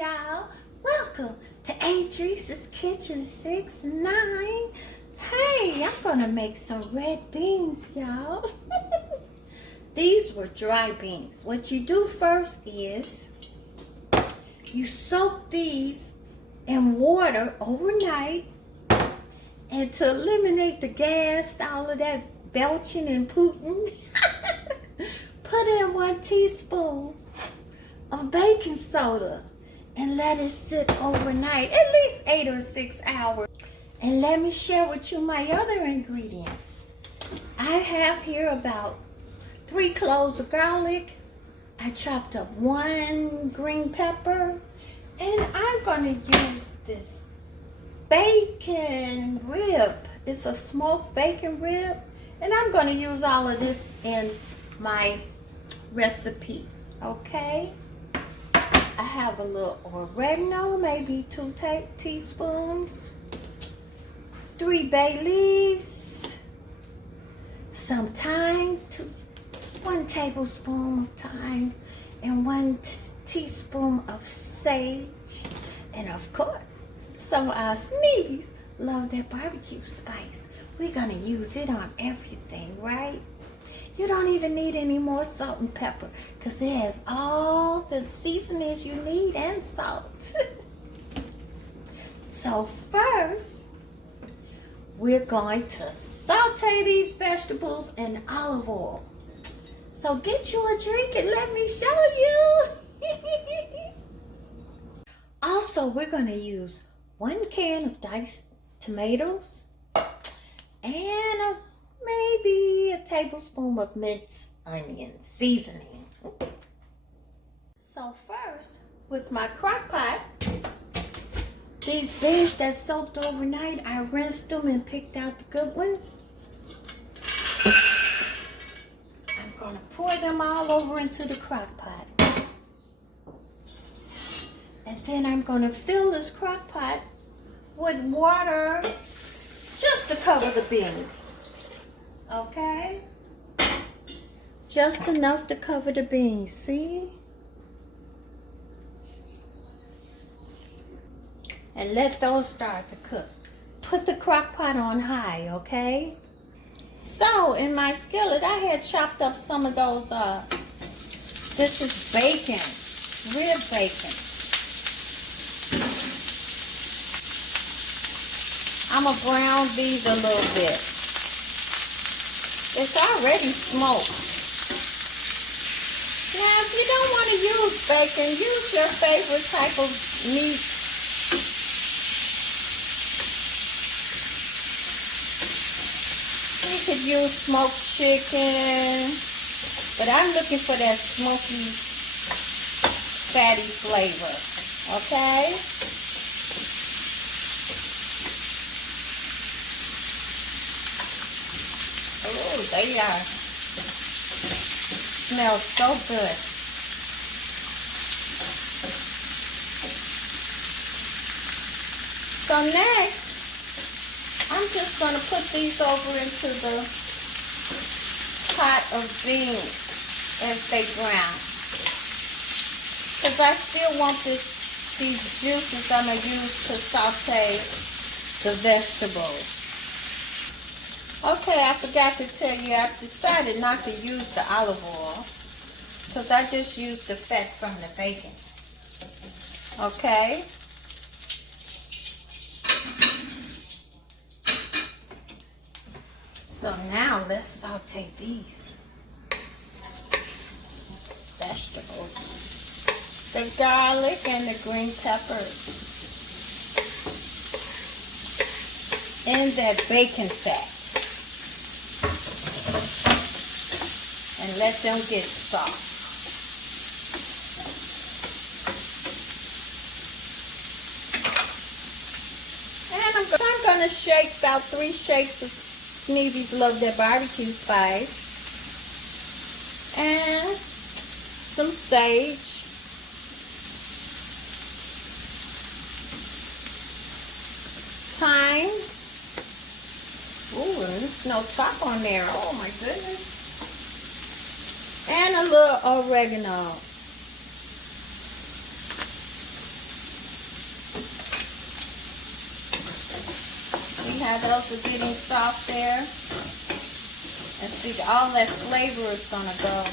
y'all. Welcome to Adrice's Kitchen 6-9. Hey, I'm gonna make some red beans, y'all. These were dry beans. What you do first is you soak these in water overnight, and to eliminate the gas, all of that belching and pooting, put in 1 teaspoon of baking soda and let it sit overnight, at least 8 or 6 hours. And let me share with you my other ingredients. I have here about 3 cloves of garlic. I chopped up 1 green pepper, and I'm gonna use this bacon rib. It's a smoked bacon rib, and I'm gonna use all of this in my recipe, okay? I have a little oregano, maybe 2 teaspoons, 3 bay leaves, some thyme, 1 tablespoon of thyme, and 1 teaspoon of sage, and of course, some of our Sneevy's Love That BBQ spice. We're gonna use it on everything, right? You don't even need any more salt and pepper because it has all the seasonings you need and salt. So first, we're going to saute these vegetables in olive oil. So get you a drink and let me show you. Also, we're going to use 1 can of diced tomatoes and maybe a tablespoon of minced onion seasoning. So first, with my crock pot, these beans that soaked overnight, I rinsed them and picked out the good ones. I'm going to pour them all over into the crock pot. And then I'm going to fill this crock pot with water just to cover the beans. Okay? Just enough to cover the beans, see? And let those start to cook. Put the crock pot on high, okay? So, in my skillet, I had chopped up some of those, this is bacon, rib bacon. I'm going to brown these a little bit. It's already smoked. Now, if you don't want to use bacon, use your favorite type of meat. You could use smoked chicken, but I'm looking for that smoky, fatty flavor, okay? Oh, they are. Smells so good. So next, I'm just going to put these over into the pot of beans as they brown. Because I still want these juices I'm going to use to saute the vegetables. Okay, I forgot to tell you, I've decided not to use the olive oil because I just used the fat from the bacon. Okay? So now let's saute these vegetables. The garlic and the green peppers. And that bacon fat. And let them get soft. And I'm going to shake about 3 shakes of Sneevy's Love That BBQ spice. And some sage. Thyme. Ooh, and there's no top on there. Oh my goodness. And a little oregano. how those are getting soft there? And see, all that flavor is going to go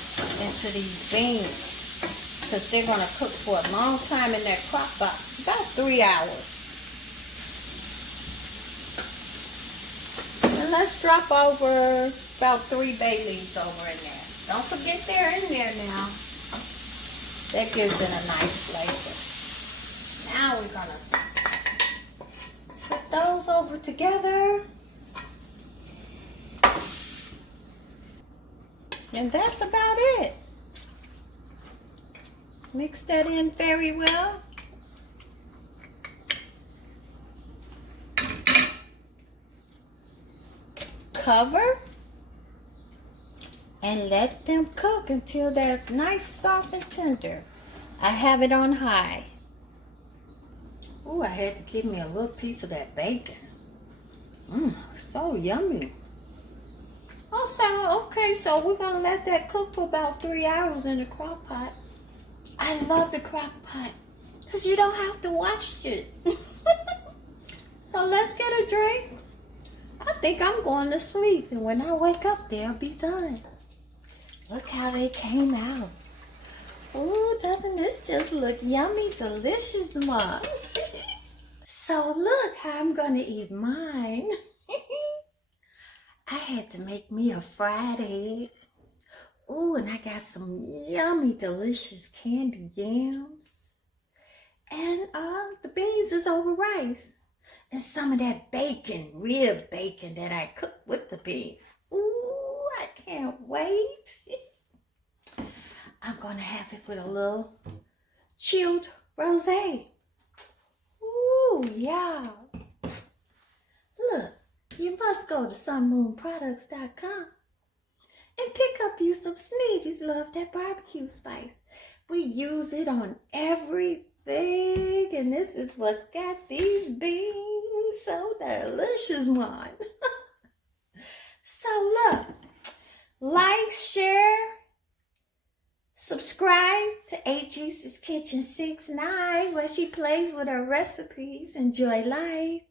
into these beans because they're going to cook for a long time in that crock pot, about 3 hours. And let's drop over about 3 bay leaves over in there. Don't forget they're in there now. That gives it a nice flavor. Now we're going to put those over together. And that's about it. Mix that in very well. Cover. And let them cook until they're nice, soft, and tender. I have it on high. Ooh, I had to give me a little piece of that bacon. So yummy. Oh, okay, so we're going to let that cook for about 3 hours in the crock pot. I love the crock pot because you don't have to wash it. So let's get a drink. I think I'm going to sleep, and when I wake up, they'll be done. Look how they came out. Ooh, doesn't this just look yummy, delicious, Mom? So look how I'm going to eat mine. I had to make me a fried egg. Ooh, and I got some yummy, delicious candied yams. And the beans is over rice. And some of that bacon, real bacon that I cooked with the beans. Ooh, I can't wait. I'm going to have it with a little chilled rosé. Ooh, yeah. Look, you must go to sunmoonproducts.com and pick up you some Sneevy's Love That BBQ spice. We use it on everything, and this is what's got these beans so delicious, one. So look, like, share, subscribe to Adrice's Kitchen 69 where she plays with her recipes. Enjoy life.